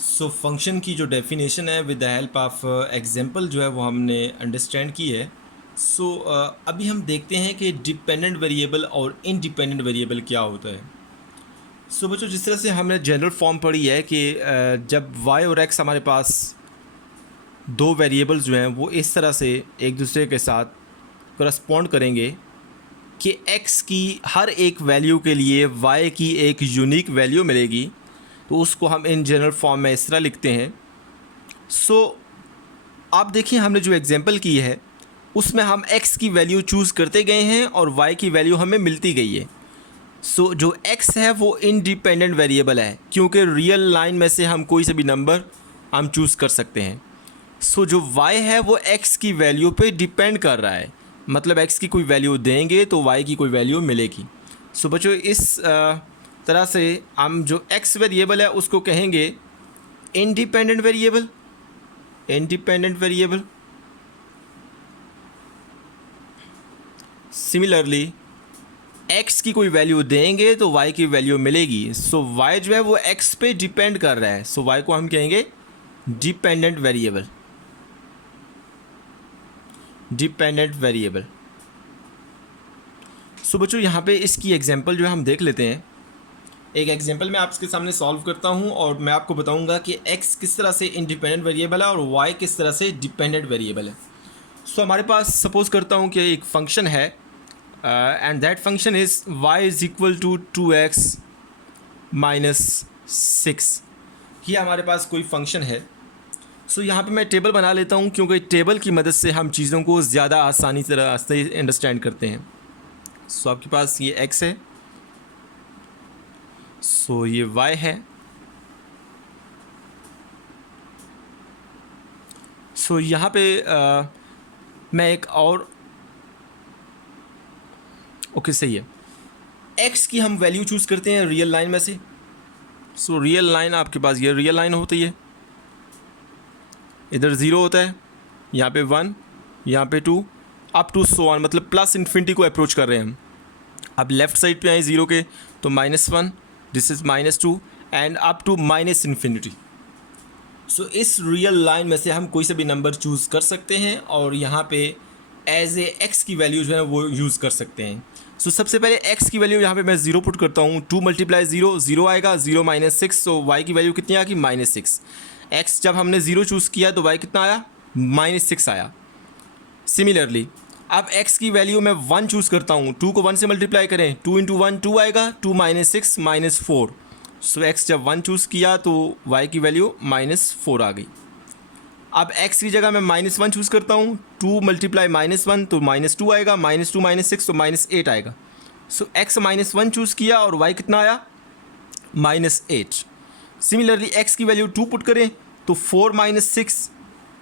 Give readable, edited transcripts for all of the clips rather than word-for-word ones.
So function की जो definition है with the help of example जो है वो हमने अंडरस्टैंड की है। सो अभी हम देखते हैं कि डिपेंडेंट वेरिएबल और इंडिपेंडेंट वेरिएबल क्या होता है। सो बच्चों, जिस तरह से हमने जनरल फॉर्म पढ़ी है कि जब y और x हमारे पास दो वेरिएबल्स जो हैं वो इस तरह से एक दूसरे के साथ करस्पॉन्ड करेंगे कि x की हर एक वैल्यू के लिए y की एक यूनिक वैल्यू मिलेगी, तो उसको हम इन जनरल फॉर्म में इस तरह लिखते हैं। सो आप देखिए, हमने जो एग्जांपल की है उसमें हम x की वैल्यू चूज़ करते गए हैं और y की वैल्यू हमें मिलती गई है। सो जो x है वो इंडिपेंडेंट वेरिएबल है, क्योंकि रियल लाइन में से हम कोई से भी नंबर हम चूज़ कर सकते हैं। सो जो y है वो x की वैल्यू पे डिपेंड कर रहा है, मतलब x की कोई वैल्यू देंगे तो y की कोई वैल्यू मिलेगी। सो बच्चों, इस तरह से हम जो x वेरिएबल है उसको कहेंगे independent variable. Independent variable similarly x की कोई वैल्यू देंगे तो y की वैल्यू मिलेगी। सो y जो है वो x पे डिपेंड कर रहा है, सो y को हम कहेंगे dependent variable. Dependent variable. So बच्चों, यहाँ पे इसकी एग्जांपल जो है हम देख लेते हैं। एक एग्जांपल मैं आपके सामने सॉल्व करता हूँ और मैं आपको बताऊँगा कि x किस तरह से इंडिपेंडेंट वेरिएबल है और y किस तरह से डिपेंडेंट वेरिएबल है। सो हमारे पास सपोज़ करता हूँ कि एक फंक्शन है and that function is y is equal to 2x minus 6। ये हमारे पास कोई फंक्शन है। सो यहाँ पे मैं टेबल बना लेता हूँ, क्योंकि टेबल की मदद से हम चीज़ों को ज़्यादा आसानी तरह से अंडरस्टैंड करते हैं। सो आपके पास ये x है, सो ये y है, सो यहाँ पे मैं एक और ओके सही है, x की हम वैल्यू चूज़ करते हैं रियल लाइन में से। सो रियल लाइन आपके पास ये रियल लाइन होती है, इधर 0 होता है, यहाँ पे 1, यहाँ पे 2, अप टू सो ऑन, मतलब प्लस इन्फिनिटी को अप्रोच कर रहे हैं हम। अब लेफ़्ट साइड पे आए 0 के तो -1, this is -2 and up to minus infinity. So इस रियल लाइन में से हम कोई से भी नंबर चूज़ कर सकते हैं और यहाँ पे एज ए एक्स की वैल्यू जो है वो यूज़ कर सकते हैं। सो सबसे पहले x की वैल्यू यहाँ पे मैं 0 पुट करता हूँ। 2 × 0 0 आएगा, 0 - 6, सो y की वैल्यू कितनी आ गई -6। x जब हमने 0 चूज़ किया तो y कितना आया, -6 आया। सिमिलरली अब x की वैल्यू मैं 1 चूज़ करता हूँ, 2 को 1 से मल्टीप्लाई करें, 2 × 1 2 आएगा, 2 - 6 -4। सो x जब 1 चूज़ किया तो y की वैल्यू -4 आ गई। अब x की जगह मैं -1 चूज़ करता हूँ, 2 × -1 तो -2 आएगा, -2 - 6 तो -8 आएगा। सो x -1 चूज़ किया और y कितना आया, -8। सिमिलरली x की वैल्यू 2 पुट करें तो 4 - 6,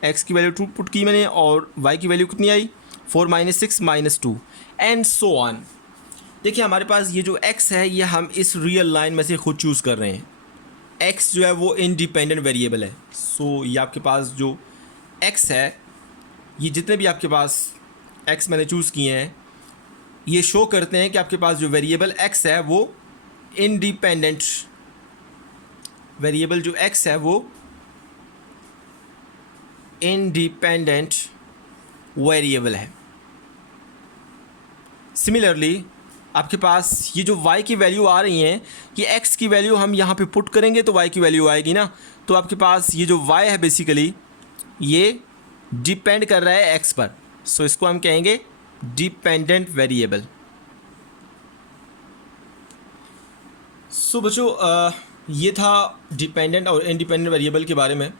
x की वैल्यू 2 पुट की मैंने और y की वैल्यू कितनी आई, 4 - 6 -2 एंड सो ऑन। देखिए हमारे पास ये जो x है ये हम इस रियल लाइन में से खुद चूज़ कर रहे हैं। x जो है वो इंडिपेंडेंट वेरिएबल है। सो ये आपके पास जो x है, ये जितने भी आपके पास x मैंने चूज़ किए हैं ये शो करते हैं कि आपके पास जो वेरिएबल x है वो इंडिपेंडेंट वेरिएबल जो x है वो इंडिपेंडेंट वेरिएबल है। सिमिलरली आपके पास ये जो y की वैल्यू आ रही हैं, कि x की वैल्यू हम यहाँ पे पुट करेंगे तो y की वैल्यू आएगी ना, तो आपके पास ये जो y है बेसिकली ये डिपेंड कर रहा है x पर। सो इसको हम कहेंगे डिपेंडेंट वेरिएबल। सो बच्चों, ये था डिपेंडेंट और इंडिपेंडेंट वेरिएबल के बारे में।